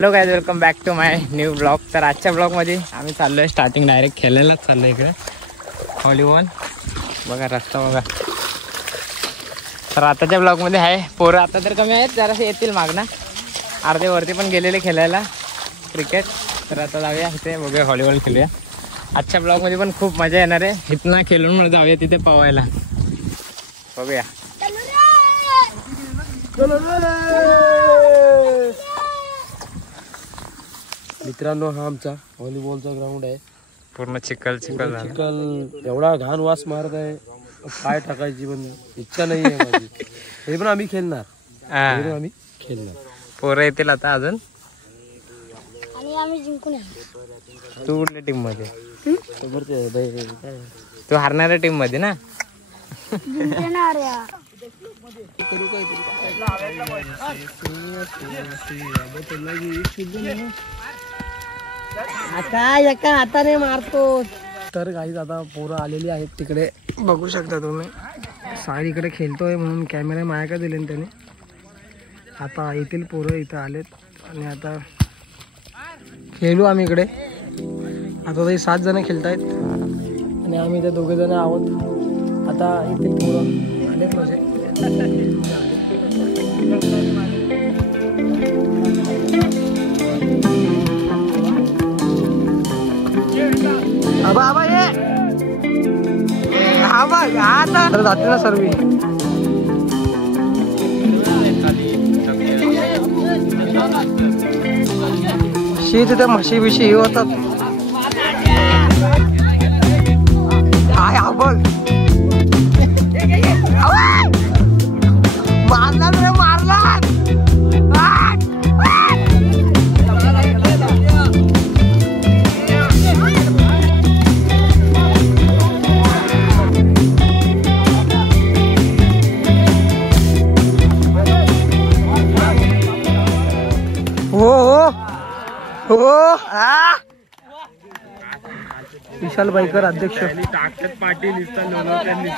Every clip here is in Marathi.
Hello guys, welcome back to my new blog. तर आजच्या ब्लॉगमध्ये आम्ही चाललो आहे स्टार्टिंग डायरेक्ट खेळायलाच चाललो आहे इकडे व्हॉलीबॉल. बघा रस्ता बघा. तर आताच्या ब्लॉगमध्ये आहे पोरं आता तर कमी आहेत, जरासे येतील मागणं. अर्धे वरती पण गेलेले खेळायला क्रिकेट. तर आता जाऊया इथे बघूया व्हॉलीबॉल खेळूया. आजच्या ब्लॉगमध्ये पण खूप मजा येणार आहे. इथनं खेळून मला जाऊया तिथे पवायला. बघूया. मित्रांनो, हा आमचा व्हॉलीबॉलचा ग्राउंड आहे. पूर्ण चिखल चिखल चिखल एवढा घाण वास मारत आहे, पाय टाकायची पण इच्छा नाही आहे माझी. हे पण आम्ही खेळणार. पोरं येतील आता अजून. आणि आम्ही जिंकून तू कुठल्या टीम मध्ये? तू हारणाऱ्या टीम मध्ये ना? आता एका हाताने मारतो. तर काही आता पोरं आलेली आहेत तिकडे, बघू शकता तुम्ही. साई इकडे खेळतोय म्हणून कॅमेरा माझ्याकडे दिले त्याने. आता येतील पोरं, इथं आलेत आणि आता खेळू आम्ही इकडे. आता तरी 7 जण खेळतायत आणि आम्ही इथे 2 जण आहोत. आता येतील पोरं, आलेत म्हणजे. बाबा ये आता जाते ना सर्व. शी तिथे म्हशी बिशी हे होतात. बघ मारला रे, मारला. विशाल बाईकर अध्यक्ष.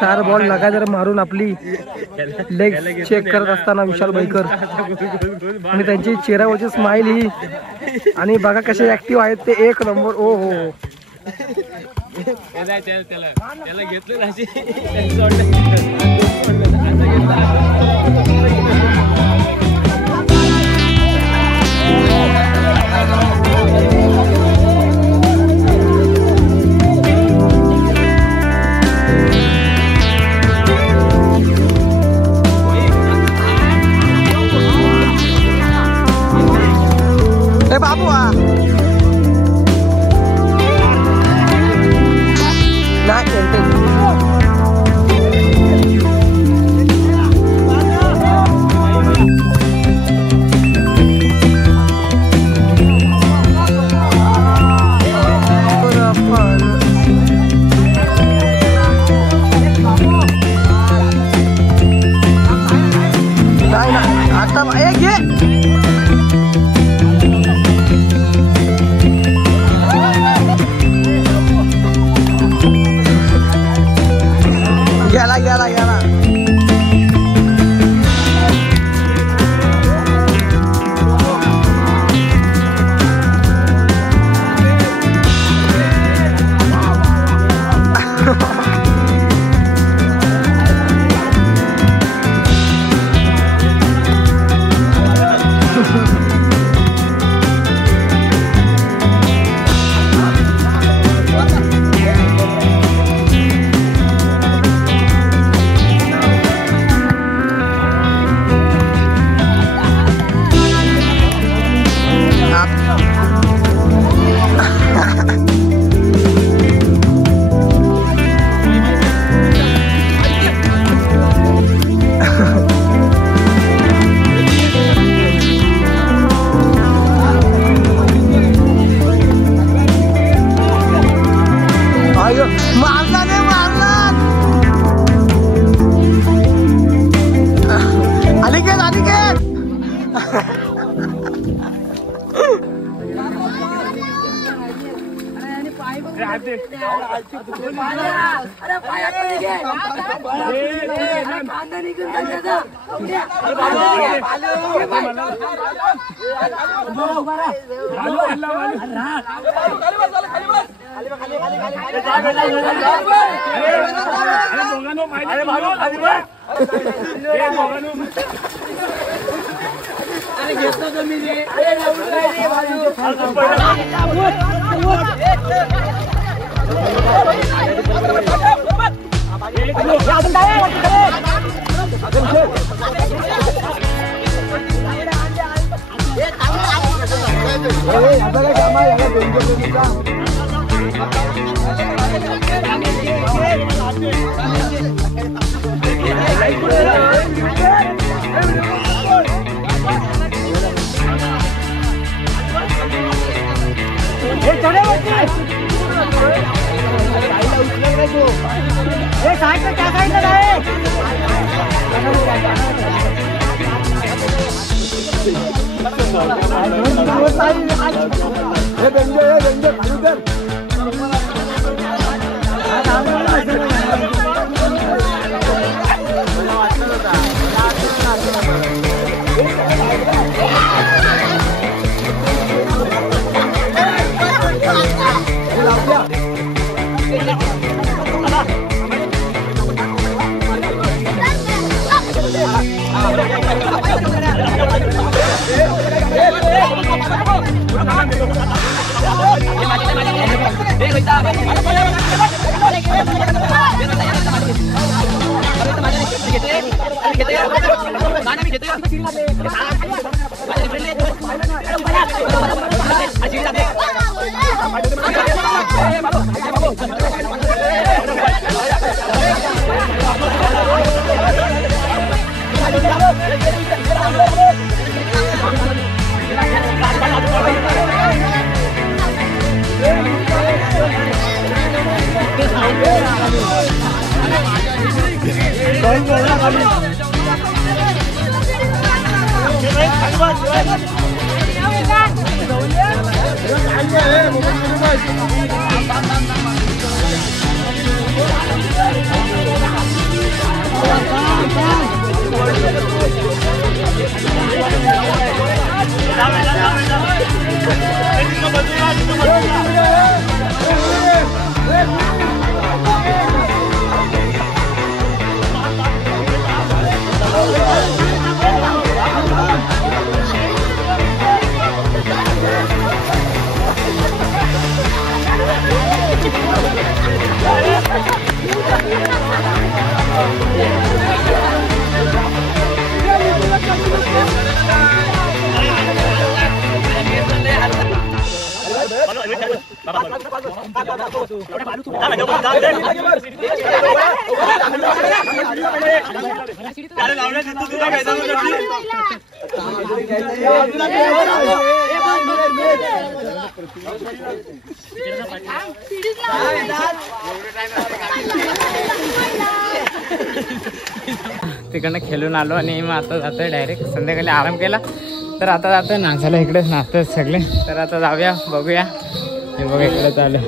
4 बॉल लगातार मारून आपली लेग चेक करत असताना विशाल बाईकर आणि त्यांची चेहऱ्यावरची स्माइल ही. आणि बघा कसे ऍक्टिव्ह आहेत ते, 1 नंबर. ओ हो, बाबू तिकडनं खेळून आलो आणि मग आता जातोय डायरेक्ट. संध्याकाळी आराम केला तर आता जातोय नाचायला. इकडेच नाचतोय सगळे. तर आता जाऊया बघूया. हे बघा इकडे चालू.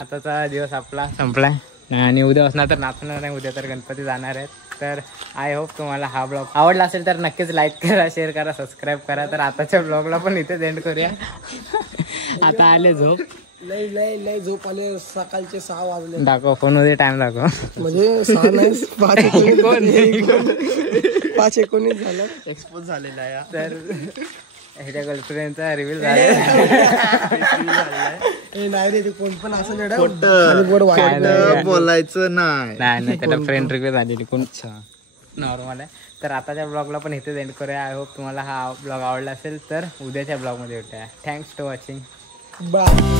आताचा दिवस आपला संपलाय आणि उद्या असणार तर नाचणार नाही, उद्या तर गणपती जाणार आहेत. तर आय होप तुम्हाला हा ब्लॉग आवडला असेल तर नक्कीच लाईक करा, शेअर करा, सबस्क्राईब करा. तर आताच्या ब्लॉगला पण इथेच एंड करूया. आता आले झोप, लय लय लय झोप आले. सकाळचे 6 वाजले. दाखव फोन मध्ये टाइम दाखव. म्हणजे 6 नाही 5:19 झालं. एक्सपोज झालेला आहे. तर ह्याच्या गर्लफ्रेंडचा रिव्हील झाला. नाही रे, ते कोण पण असं बोलायचं नाही. नाही त्याला फ्रेंड रिक्वेस्ट आलेली कोण नॉर्मल आहे. तर आताच्या ब्लॉगला पण इथेच एंड करूया. आय होप तुम्हाला हा ब्लॉग आवडला असेल तर उद्याच्या ब्लॉगमध्ये भेटूया. Thanks for watching. बाय.